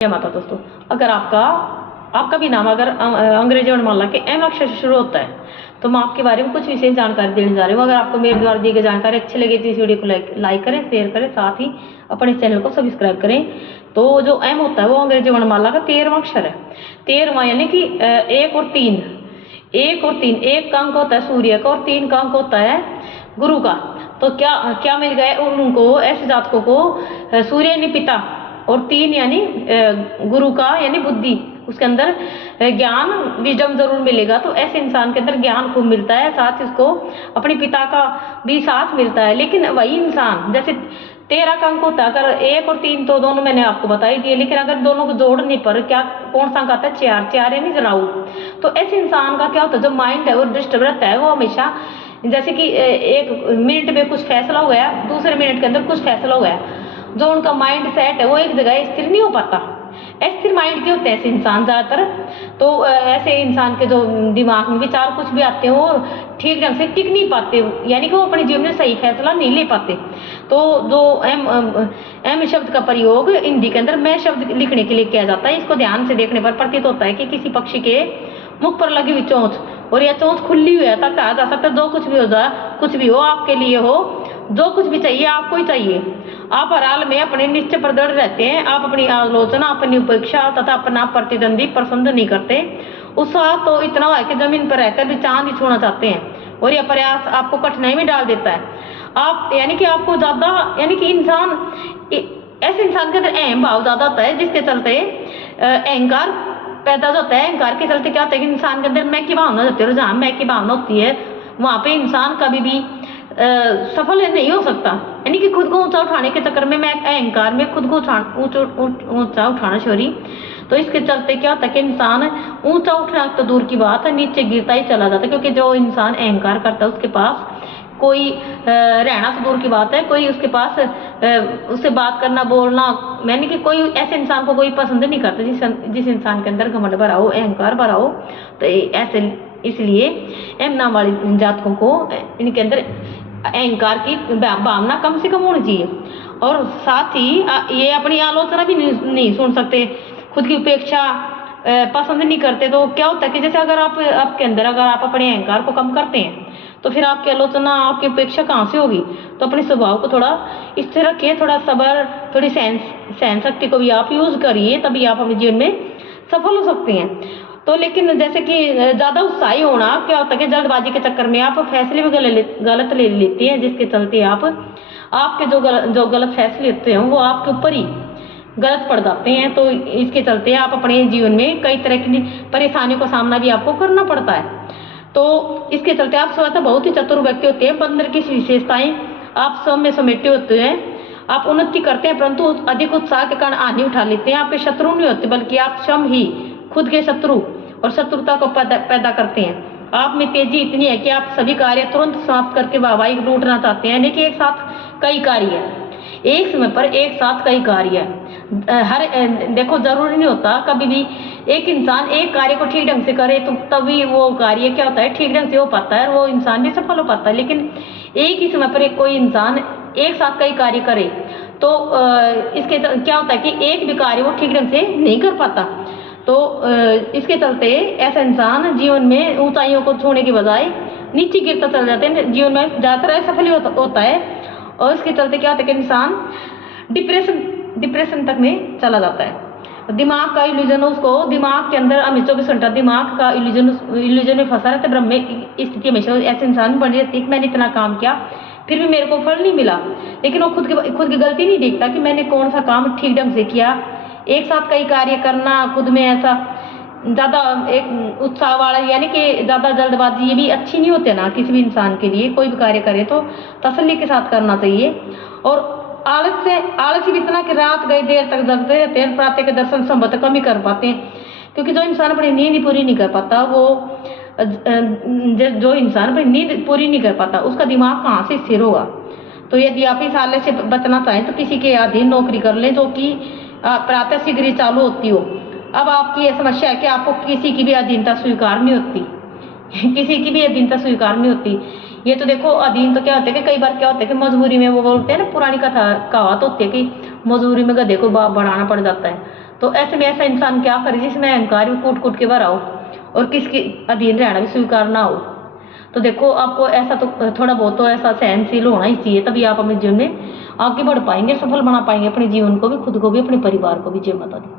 जय माता दोस्तों, अगर आपका भी नाम अगर अंग्रेजी वर्णमाला के एम अक्षर से शुरू होता है तो मैं आपके बारे में कुछ विशेष जानकारी देने जा रही हूँ। अगर आपको मेरे द्वारा दी गई जानकारी अच्छी लगे तो इस वीडियो को लाइक करें, शेयर करें, साथ ही अपने चैनल को सब्सक्राइब करें। तो जो एम होता है वो अंग्रेजी वर्णमाला का 13वां अक्षर है। 13वां यानी कि 1 और 3, 1 का अंक होता है सूर्य का और 3 का अंक होता है गुरु का। तो क्या मिल गया उनको, ऐसे जातकों को सूर्य यानी पिता और 3 यानी गुरु का यानी बुद्धि, उसके अंदर ज्ञान विजडम जरूर मिलेगा। तो ऐसे इंसान के अंदर ज्ञान खूब मिलता है, साथ ही उसको अपने पिता का भी साथ मिलता है। लेकिन वही इंसान जैसे 13 का अंक होता है, अगर 1 और 3 तो दोनों मैंने आपको बता ही दिए, लेकिन अगर दोनों को जोड़ने पर कौन सा अंक आता है 4 यानी राहु। तो ऐसे इंसान का क्या होता है, जो माइंड है वो डिस्टर्ब रहता है। वो हमेशा जैसे कि 1 मिनट में कुछ फैसला हो गया, दूसरे मिनट के अंदर कुछ फैसला हो गया, जो उनका माइंड सेट है वो एक जगह स्थिर नहीं हो पाता। अस्थिर माइंड के होते हैं ऐसे इंसान ज़्यादातर। तो ऐसे इंसान के जो दिमाग में विचार कुछ भी आते हैं वो ठीक ढंग से टिक नहीं पाते, यानी कि वो अपने जीवन में सही फैसला नहीं ले पाते। तो जो एम शब्द का प्रयोग हिंदी के अंदर मैं शब्द लिखने के लिए किया जाता है। इसको ध्यान से देखने पर प्रतीत होता है कि किसी पक्षी के मुख पर लगी हुई चोंच, और यह चोंच खुली हुई है, तब कहा जा सकता है जो कुछ भी हो जाए, कुछ भी हो आपके लिए हो, जो कुछ भी चाहिए आपको ही चाहिए। आप हर हाल में अपने निश्चय पर दृढ़ रहते हैं। आप अपनी आलोचना, अपनी उपेक्षा तथा अपना प्रतिद्वंदी पसंद नहीं करते। उत्साह तो इतना है कि जमीन पर रहकर भी चांद ही छूना चाहते हैं, और यह प्रयास आपको कठिनाई में डाल देता है। आप यानी कि आपको ज्यादा, यानी कि इंसान, ऐसे इंसान के अंदर अहम भाव ज्यादा होता है, जिसके चलते अहंकार पैदा होता है। अहंकार के चलते क्या होता है कि इंसान के अंदर मैं की भावना होती है, जहाँ मैं की भावना होती है वहां पे इंसान कभी भी सफल नहीं हो सकता। यानी कि खुद को ऊंचा उठाने के चक्कर में मैं अहंकार में खुद को ऊंचा उठाना छोड़ी। तो इसके चलते क्या होता है कि इंसान ऊंचा उठना तो दूर की बात है, नीचे गिरता ही चला जाता है। क्योंकि जो इंसान अहंकार करता है उसके पास कोई रहना तो दूर की बात है, कोई उसके पास उससे बात करना, बोलना, यानी कि कोई ऐसे इंसान को कोई पसंद नहीं करता जिस इंसान के अंदर घमंड भरा हो, अहंकार भरा हो। तो ऐसे इसलिए एम नाम वाली जातकों को इनके अंदर अहंकार की भावना कम से कम होनी चाहिए, और साथ ही ये अपनी आलोचना भी नहीं सुन सकते, खुद की उपेक्षा पसंद नहीं करते। तो क्या होता है कि जैसे अगर आपके अंदर अगर आप अपने अहंकार को कम करते हैं तो फिर आपकी आलोचना, आपकी उपेक्षा कहाँ से होगी। तो अपने स्वभाव को थोड़ा स्थिर रखिए, थोड़ा सब्र, थोड़ी सहन शक्ति को भी आप यूज करिए, तभी आप अपने जीवन में सफल हो सकते हैं। तो लेकिन जैसे कि ज़्यादा उत्साही होना क्या होता है कि जल्दबाजी के चक्कर में आप फैसले भी गलत ले लेते हैं, जिसके चलते आपके जो गलत फैसले होते हैं वो आपके ऊपर ही गलत पड़ जाते हैं। तो इसके चलते आप अपने जीवन में कई तरह की परेशानियों का सामना भी आपको करना पड़ता है। तो इसके चलते आप स्वतः बहुत ही चतुर व्यक्ति होते हैं। बंदर की विशेषताएं आप सब में समेटे होते हैं। आप उन्नति करते हैं, परंतु अधिक उत्साह के कारण हानि उठा लेते हैं। आपके शत्रु नहीं होते, बल्कि आप स्वयं ही खुद के शत्रु और शत्रुता को पैदा करते हैं। आप में तेजी इतनी है कि आप सभी कार्य तुरंत समाप्त करके वाहवाही लूटना चाहते हैं, यानी कि एक साथ कई कार्य है, एक समय पर एक साथ कई कार्य है। देखो जरूरी नहीं होता कभी भी एक इंसान एक कार्य को ठीक ढंग से करे तो तभी वो कार्य क्या होता है ठीक ढंग से हो पाता है, वो इंसान भी सफल हो पाता है। लेकिन एक ही समय पर कोई इंसान एक साथ कई कार्य करे तो इसके क्या होता है कि एक भी कार्य वो ठीक ढंग से नहीं कर पाता। तो इसके चलते ऐसा इंसान जीवन में ऊंचाइयों को छूने के बजाय नीचे गिरता चला जाता है, जीवन में ज़्यादातर असफल होता है। और इसके चलते क्या होता है कि इंसान डिप्रेशन तक में चला जाता है। दिमाग का इल्यूजन, उसको दिमाग के अंदर हमें 24 घंटा दिमाग का इल्यूजन में फंसा रहता है, ब्रह्म में स्थिति हमेशा ऐसे इंसान बन जाती है कि मैंने इतना काम किया फिर भी मेरे को फल नहीं मिला। लेकिन वो खुद की गलती नहीं देखता कि मैंने कौन सा काम ठीक ढंग से किया। एक साथ कई कार्य करना खुद में ऐसा ज़्यादा एक उत्साह वाला, यानी कि ज़्यादा जल्दबाजी ये भी अच्छी नहीं होती ना किसी भी इंसान के लिए। कोई भी कार्य करे तो तसल्ली के साथ करना चाहिए। और आलस भी इतना कि रात गई देर तक जगते रहते हैं, प्रातः के दर्शन संभवतः कम ही कर पाते हैं। क्योंकि जो इंसान अपनी नींद पूरी नहीं कर पाता, जो इंसान अपनी नींद पूरी नहीं कर पाता उसका दिमाग कहाँ से स्थिर होगा। तो यदि आप इस आलस से बचना चाहें तो किसी के अधीन नौकरी कर लें जो कि प्रातः शीघ्र ही चालू होती हो। अब आपकी ये समस्या है कि आपको किसी की भी अधीनता स्वीकार नहीं होती किसी की भी अधीनता स्वीकार नहीं होती। ये तो देखो अधीन तो क्या होता है कि कई बार क्या होता है कि मजबूरी में, वो बोलते हैं ना, पुरानी कहावत होती है कि मजबूरी में गधे को बाप बढ़ाना पड़ जाता है। तो ऐसे में ऐसा इंसान क्या करे जिसमें अहंकार भी कूट कूट के भरा हो और किसके अधीन रहना भी स्वीकार ना हो। तो देखो आपको ऐसा तो थोड़ा बहुत तो ऐसा सहनशील होना ही चाहिए, तभी आप अपने जीवन में आगे बढ़ पाएंगे, सफल बना पाएंगे अपने जीवन को भी, खुद को भी, अपने परिवार को भी। जय माता दी।